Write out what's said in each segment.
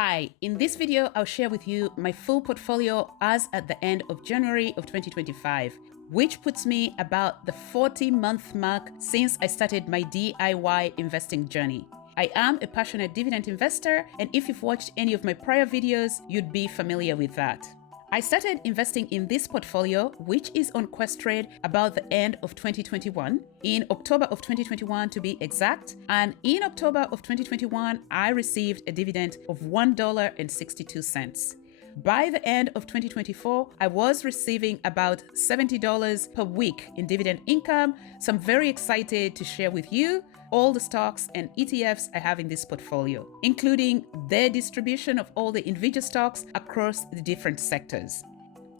Hi, in this video, I'll share with you my full portfolio as at the end of January of 2025, which puts me about the 40-month mark since I started my DIY investing journey. I am a passionate dividend investor, and if you've watched any of my prior videos, you'd be familiar with that. I started investing in this portfolio, which is on Questrade, about the end of 2021, in October of 2021 to be exact. And in October of 2021, I received a dividend of $1.62. By the end of 2024, I was receiving about $70 per week in dividend income, so I'm very excited to share with you all the stocks and ETFs I have in this portfolio, including their distribution of all the individual stocks across the different sectors.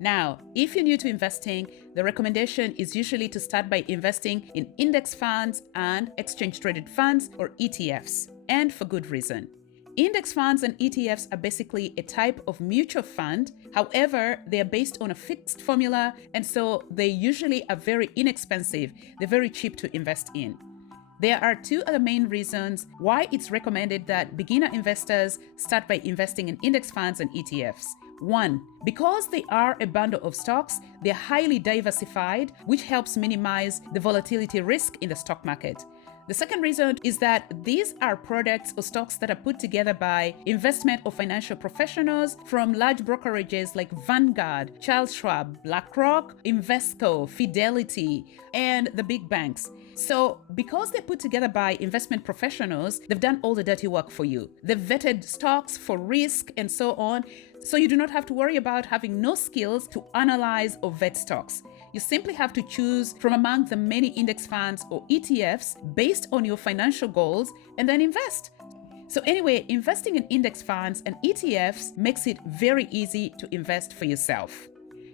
Now, if you're new to investing, the recommendation is usually to start by investing in index funds and exchange-traded funds, or ETFs, and for good reason. Index funds and ETFs are basically a type of mutual fund. However, they are based on a fixed formula, and so they usually are very inexpensive. They're very cheap to invest in. There are two other main reasons why it's recommended that beginner investors start by investing in index funds and ETFs. One, because they are a bundle of stocks, they're highly diversified, which helps minimize the volatility risk in the stock market. The second reason is that these are products or stocks that are put together by investment or financial professionals from large brokerages like Vanguard, Charles Schwab, BlackRock, Invesco, Fidelity, and the big banks. So because they're put together by investment professionals, they've done all the dirty work for you. They've vetted stocks for risk and so on. So you do not have to worry about having no skills to analyze or vet stocks. You simply have to choose from among the many index funds or ETFs based on your financial goals and then invest. So anyway, investing in index funds and ETFs makes it very easy to invest for yourself.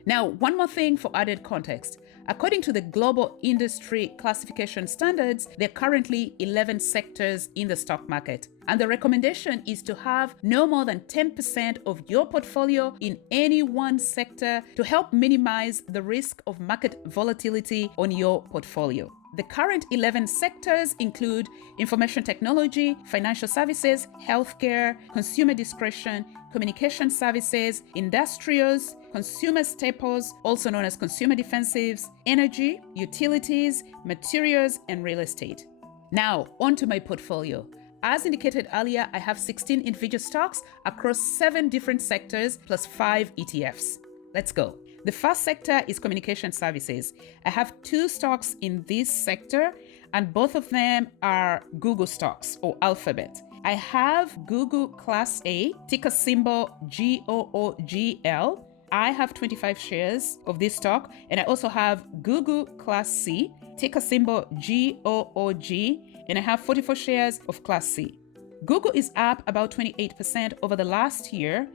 Now, one more thing for added context. According to the Global Industry Classification Standards, there are currently 11 sectors in the stock market. And the recommendation is to have no more than 10% of your portfolio in any one sector to help minimize the risk of market volatility on your portfolio. The current 11 sectors include information technology, financial services, healthcare, consumer discretion, communication services, industrials, consumer staples, also known as consumer defensives, energy, utilities, materials, and real estate. Now, onto my portfolio. As indicated earlier, I have 16 individual stocks across 7 different sectors plus 5 ETFs. Let's go. The first sector is communication services. I have 2 stocks in this sector, and both of them are Google stocks or Alphabet. I have Google Class A, ticker symbol GOOGL. I have 25 shares of this stock, and I also have Google Class C, ticker symbol GOOG, and I have 44 shares of Class C. Google is up about 28% over the last year.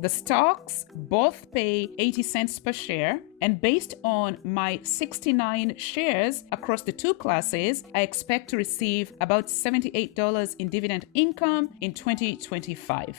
The stocks both pay 80 cents per share, and based on my 69 shares across the 2 classes, I expect to receive about $78 in dividend income in 2025.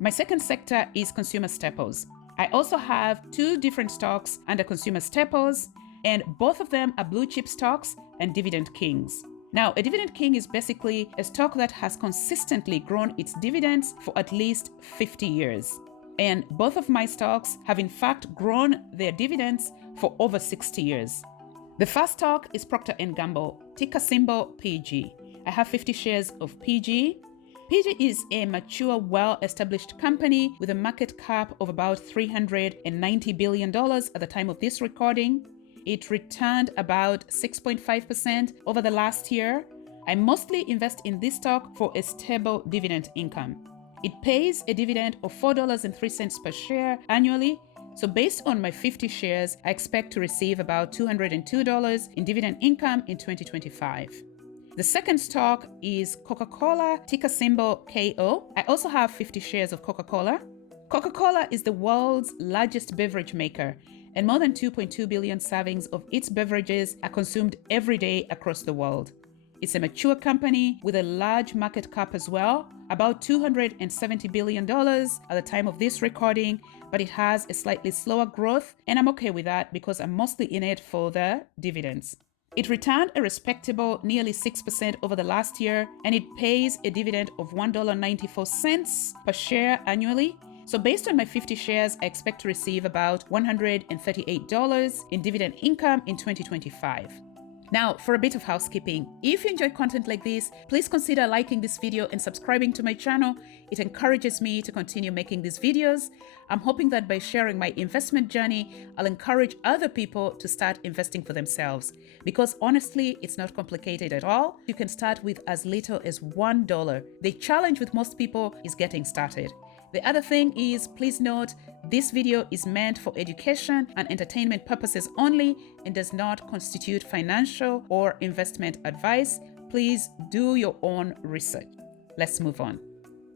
My second sector is consumer staples. I also have 2 different stocks under consumer staples, and both of them are blue chip stocks and dividend kings. Now, a dividend king is basically a stock that has consistently grown its dividends for at least 50 years. And both of my stocks have in fact grown their dividends for over 60 years. The first stock is Procter & Gamble, ticker symbol PG. I have 50 shares of PG. PG is a mature, well-established company with a market cap of about $390 billion at the time of this recording. It returned about 6.5% over the last year. I mostly invest in this stock for a stable dividend income. It pays a dividend of $4.03 per share annually. So based on my 50 shares, I expect to receive about $202 in dividend income in 2025. The second stock is Coca-Cola, ticker symbol KO. I also have 50 shares of Coca-Cola. Coca-Cola is the world's largest beverage maker, and more than 2.2 billion servings of its beverages are consumed every day across the world. It's a mature company with a large market cap as well, about $270 billion at the time of this recording, but it has a slightly slower growth, and I'm okay with that because I'm mostly in it for the dividends. It returned a respectable nearly 6% over the last year, and it pays a dividend of $1.94 per share annually. So based on my 50 shares, I expect to receive about $138 in dividend income in 2025. Now, for a bit of housekeeping, if you enjoy content like this, please consider liking this video and subscribing to my channel. It encourages me to continue making these videos. I'm hoping that by sharing my investment journey, I'll encourage other people to start investing for themselves. Because honestly, it's not complicated at all. You can start with as little as $1. The challenge with most people is getting started. The other thing is, please note, this video is meant for education and entertainment purposes only and does not constitute financial or investment advice. Please do your own research. Let's move on.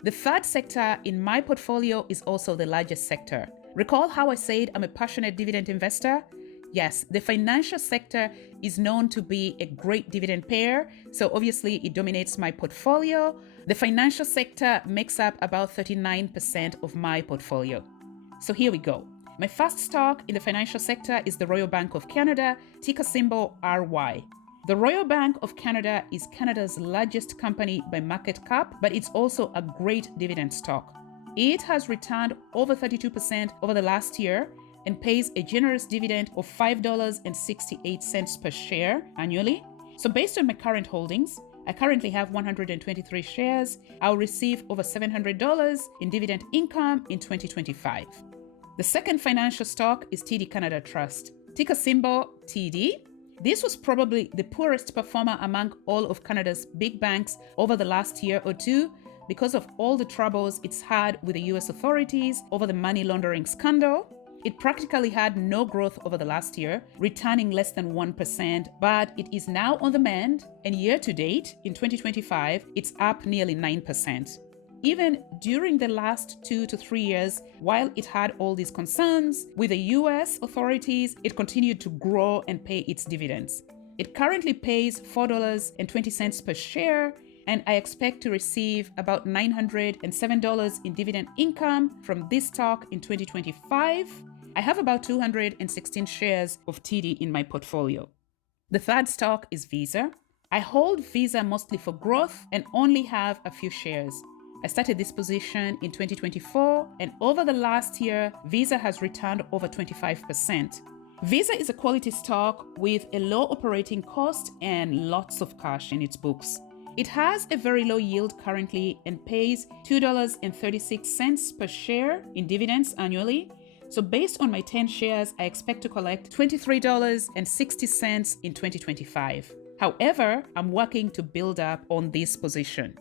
The third sector in my portfolio is also the largest sector. Recall how I said I'm a passionate dividend investor? Yes, the financial sector is known to be a great dividend payer, so obviously it dominates my portfolio. The financial sector makes up about 39% of my portfolio. So here we go. My first stock in the financial sector is the Royal Bank of Canada, ticker symbol RY. The Royal Bank of Canada is Canada's largest company by market cap, but it's also a great dividend stock. It has returned over 32% over the last year and pays a generous dividend of $5.68 per share annually. So based on my current holdings, I currently have 123 shares. I'll receive over $700 in dividend income in 2025. The second financial stock is TD Canada Trust, ticker symbol TD. This was probably the poorest performer among all of Canada's big banks over the last year or two because of all the troubles it's had with the US authorities over the money laundering scandal. It practically had no growth over the last year, returning less than 1%, but it is now on the mend, and year to date, in 2025, it's up nearly 9%. Even during the last 2 to 3 years, while it had all these concerns with the US authorities, it continued to grow and pay its dividends. It currently pays $4.20 per share, and I expect to receive about $907 in dividend income from this stock in 2025. I have about 216 shares of TD in my portfolio. The third stock is Visa. I hold Visa mostly for growth and only have a few shares. I started this position in 2024, and over the last year, Visa has returned over 25%. Visa is a quality stock with a low operating cost and lots of cash in its books. It has a very low yield currently and pays $2.36 per share in dividends annually. So based on my 10 shares, I expect to collect $23.60 in 2025. However, I'm working to build up on this position.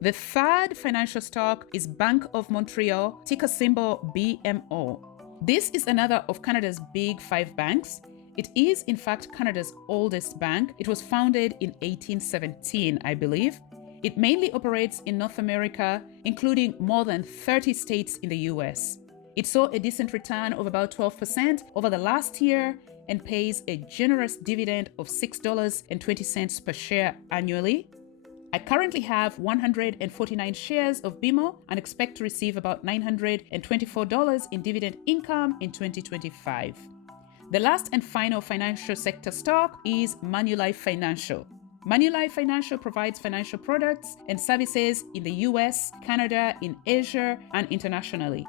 The third financial stock is Bank of Montreal, ticker symbol BMO. This is another of Canada's big 5 banks. It is, in fact, Canada's oldest bank. It was founded in 1817, I believe. It mainly operates in North America, including more than 30 states in the US. It saw a decent return of about 12% over the last year and pays a generous dividend of $6.20 per share annually. I currently have 149 shares of BMO and expect to receive about $924 in dividend income in 2025. The last and final financial sector stock is Manulife Financial. Manulife Financial provides financial products and services in the US, Canada, in Asia, and internationally.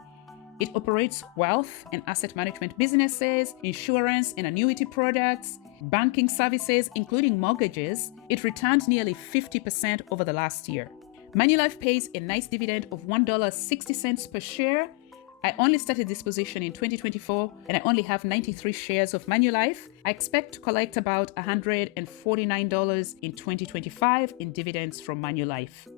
It operates wealth and asset management businesses, insurance and annuity products, banking services, including mortgages. It returned nearly 50% over the last year. Manulife pays a nice dividend of $1.60 per share. I only started this position in 2024 and I only have 93 shares of Manulife. I expect to collect about $149 in 2025 in dividends from Manulife.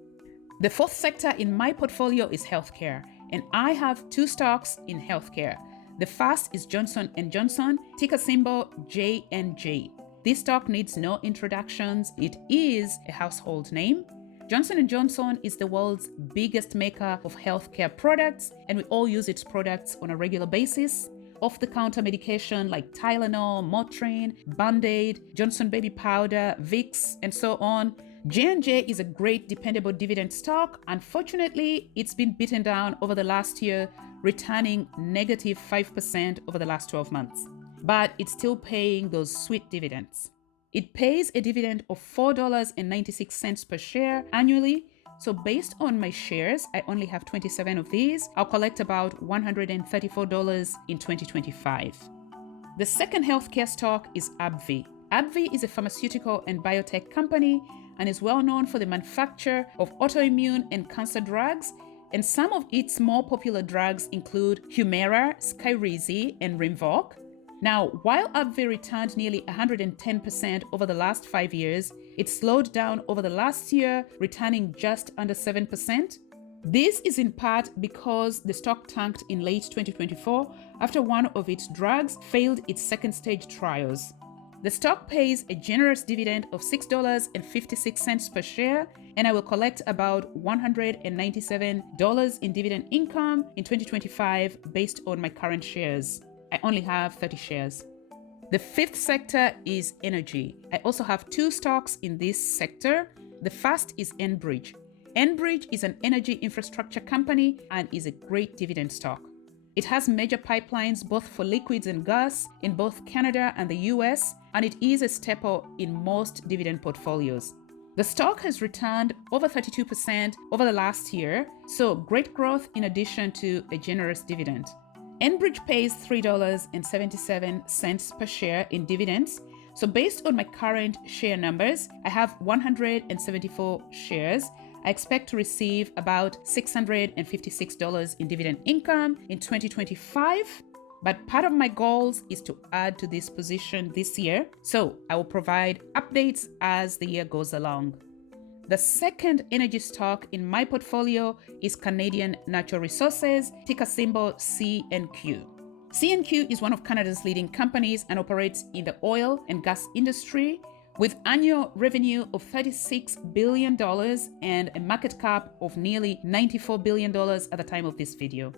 The fourth sector in my portfolio is healthcare, and I have 2 stocks in healthcare. The first is Johnson & Johnson, ticker symbol JNJ. This stock needs no introductions. It is a household name. Johnson & Johnson is the world's biggest maker of healthcare products, and we all use its products on a regular basis. Off-the-counter medication like Tylenol, Motrin, Band-Aid, Johnson Baby Powder, Vicks, and so on. J&J is a great dependable dividend stock. Unfortunately, it's been beaten down over the last year, returning -5% over the last 12 months. But it's still paying those sweet dividends. It pays a dividend of $4.96 per share annually. So based on my shares, I only have 27 of these. I'll collect about $134 in 2025. The second healthcare stock is AbbVie. AbbVie is a pharmaceutical and biotech company and is well known for the manufacture of autoimmune and cancer drugs, and some of its more popular drugs include Humira, Skyrizi, and Rinvoq. Now, while AbbVie returned nearly 110% over the last 5 years, it slowed down over the last year, returning just under 7%. This is in part because the stock tanked in late 2024 after one of its drugs failed its second stage trials. The stock pays a generous dividend of $6.56 per share, and I will collect about $197 in dividend income in 2025 based on my current shares. I only have 30 shares. The fifth sector is energy. I also have 2 stocks in this sector. The first is Enbridge. Enbridge is an energy infrastructure company and is a great dividend stock. It has major pipelines both for liquids and gas in both Canada and the US, and it is a staple in most dividend portfolios. The stock has returned over 32% over the last year, so great growth in addition to a generous dividend. Enbridge pays $3.77 per share in dividends. So based on my current share numbers, I have 174 shares. I expect to receive about $656 in dividend income in 2025. But part of my goals is to add to this position this year. So I will provide updates as the year goes along. The second energy stock in my portfolio is Canadian Natural Resources, ticker symbol CNQ. CNQ is one of Canada's leading companies and operates in the oil and gas industry with annual revenue of $36 billion and a market cap of nearly $94 billion at the time of this video.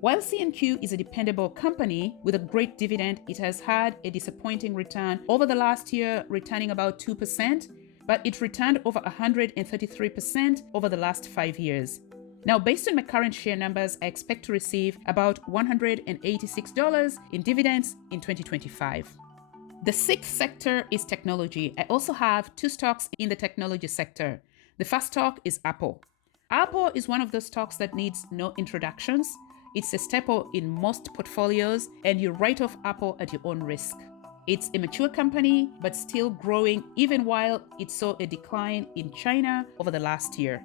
While CNQ is a dependable company with a great dividend, it has had a disappointing return over the last year, returning about 2%, but it returned over 133% over the last 5 years. Now, based on my current share numbers, I expect to receive about $186 in dividends in 2025. The sixth sector is technology. I also have 2 stocks in the technology sector. The first stock is Apple. Apple is one of those stocks that needs no introductions. It's a staple in most portfolios, and you write off Apple at your own risk. It's a mature company, but still growing even while it saw a decline in China over the last year.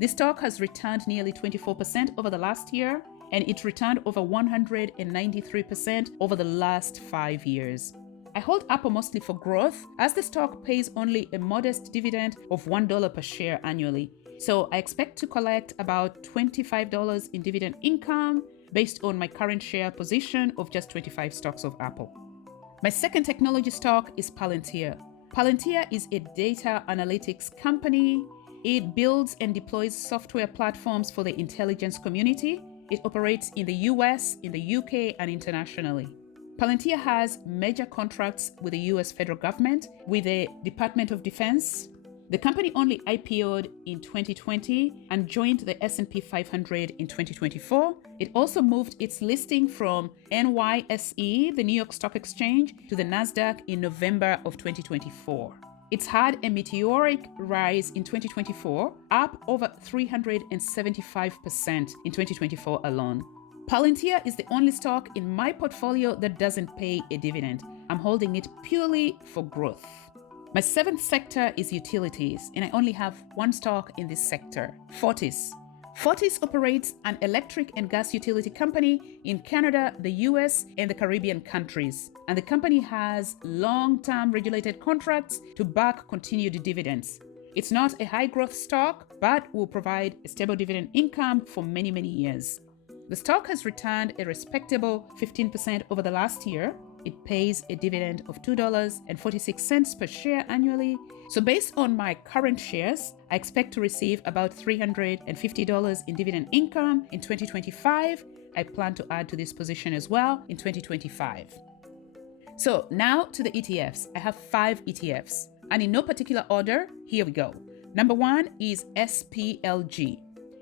This stock has returned nearly 24% over the last year, and it returned over 193% over the last 5 years. I hold Apple mostly for growth, as the stock pays only a modest dividend of $1 per share annually. So I expect to collect about $25 in dividend income based on my current share position of just 25 stocks of Apple. My second technology stock is Palantir. Palantir is a data analytics company. It builds and deploys software platforms for the intelligence community. It operates in the US, in the UK, and internationally. Palantir has major contracts with the US federal government, with the Department of Defense. The company only IPO'd in 2020 and joined the S&P 500 in 2024. It also moved its listing from NYSE, the New York Stock Exchange, to the NASDAQ in November of 2024. It's had a meteoric rise in 2024, up over 375% in 2024 alone. Palantir is the only stock in my portfolio that doesn't pay a dividend. I'm holding it purely for growth. My seventh sector is utilities, and I only have 1 stock in this sector, Fortis. Fortis operates an electric and gas utility company in Canada, the US, and the Caribbean countries. And the company has long-term regulated contracts to back continued dividends. It's not a high-growth stock, but will provide a stable dividend income for many, many years. The stock has returned a respectable 15% over the last year. It pays a dividend of $2.46 per share annually. So based on my current shares, I expect to receive about $350 in dividend income in 2025. I plan to add to this position as well in 2025. So now to the ETFs. I have 5 ETFs, and in no particular order, here we go. Number 1 is SPLG.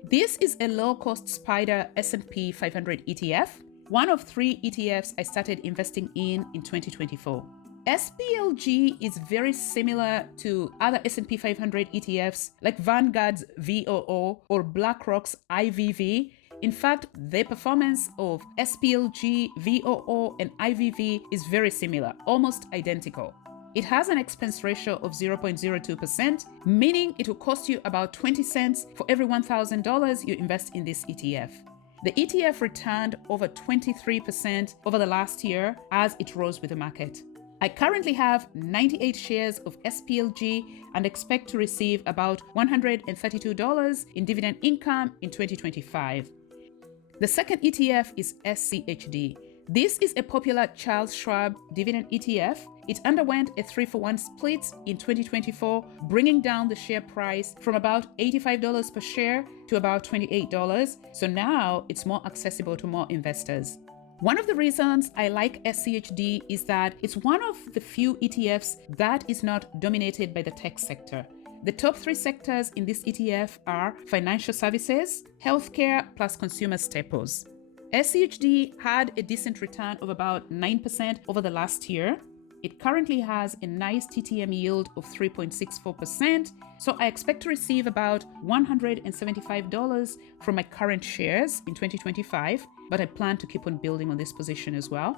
This is a low-cost SPDR S&P 500 ETF. One of 3 ETFs I started investing in 2024. SPLG is very similar to other S&P 500 ETFs like Vanguard's VOO or BlackRock's IVV. In fact, the performance of SPLG, VOO, and IVV is very similar, almost identical. It has an expense ratio of 0.02%, meaning it will cost you about 20 cents for every $1,000 you invest in this ETF. The ETF returned over 23% over the last year as it rose with the market. I currently have 98 shares of SPLG and expect to receive about $132 in dividend income in 2025. The second ETF is SCHD. This is a popular Charles Schwab dividend ETF. It underwent a 3-for-1 split in 2024, bringing down the share price from about $85 per share to about $28. So now it's more accessible to more investors. One of the reasons I like SCHD is that it's one of the few ETFs that is not dominated by the tech sector. The top 3 sectors in this ETF are financial services, healthcare, plus consumer staples. SCHD had a decent return of about 9% over the last year. It currently has a nice TTM yield of 3.64%, so I expect to receive about $175 from my current shares in 2025, but I plan to keep on building on this position as well.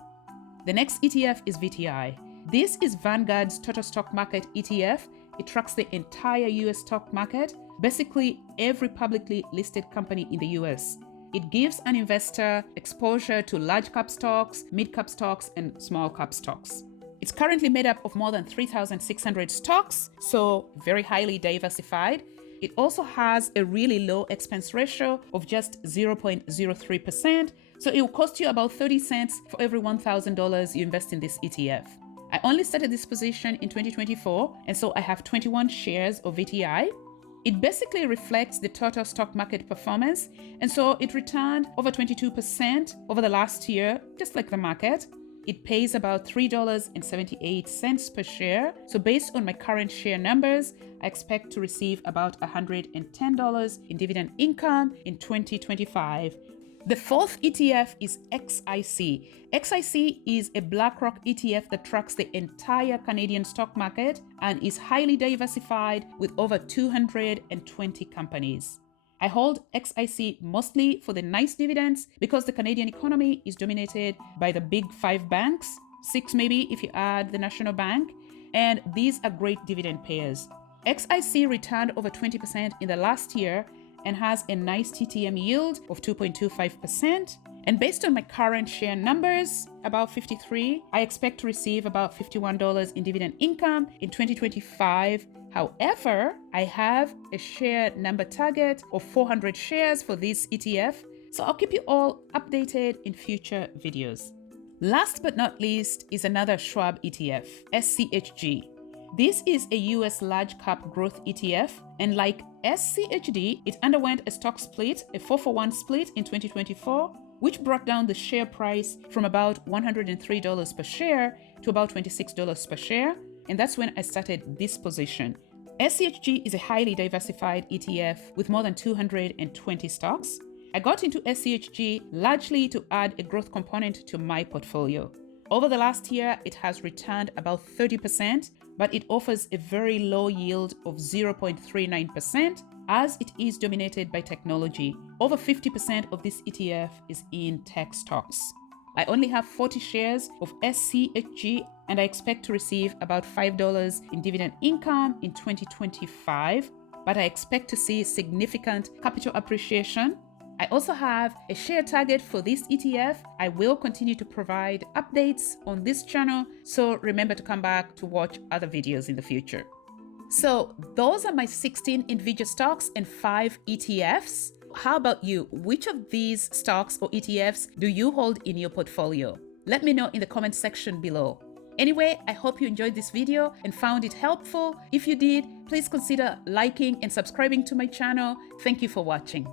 The next ETF is VTI. This is Vanguard's Total Stock Market ETF. It tracks the entire US stock market, basically every publicly listed company in the US. It gives an investor exposure to large cap stocks, mid cap stocks, and small cap stocks. It's currently made up of more than 3,600 stocks, so very highly diversified. It also has a really low expense ratio of just 0.03%, so it will cost you about 30 cents for every $1,000 you invest in this ETF. I only started this position in 2024, and so I have 21 shares of VTI. It basically reflects the total stock market performance, and so it returned over 22% over the last year, just like the market. It pays about $3.78 per share. So based on my current share numbers, I expect to receive about $110 in dividend income in 2025. The fourth ETF is XIC. XIC is a BlackRock ETF that tracks the entire Canadian stock market and is highly diversified with over 220 companies. I hold XIC mostly for the nice dividends because the Canadian economy is dominated by the big 5 banks, 6 maybe if you add the National Bank, and these are great dividend payers. XIC returned over 20% in the last year and has a nice TTM yield of 2.25%. And based on my current share numbers, about 53, I expect to receive about $51 in dividend income in 2025. However, I have a share number target of 400 shares for this ETF, so I'll keep you all updated in future videos. Last but not least is another Schwab ETF, SCHG. This is a US large cap growth ETF, and like SCHD, it underwent a stock split, a 4-for-1 split in 2024, which brought down the share price from about $103 per share to about $26 per share. And that's when I started this position. SCHG is a highly diversified ETF with more than 220 stocks. I got into SCHG largely to add a growth component to my portfolio. Over the last year, it has returned about 30%, but it offers a very low yield of 0.39% as it is dominated by technology. Over 50% of this ETF is in tech stocks. I only have 40 shares of SCHG and I expect to receive about $5 in dividend income in 2025, but I expect to see significant capital appreciation. I also have a share target for this ETF. I will continue to provide updates on this channel, so remember to come back to watch other videos in the future. So those are my 16 individual stocks and 5 ETFs. How about you? Which of these stocks or ETFs do you hold in your portfolio? Let me know in the comment section below. Anyway, I hope you enjoyed this video and found it helpful. If you did, please consider liking and subscribing to my channel. Thank you for watching.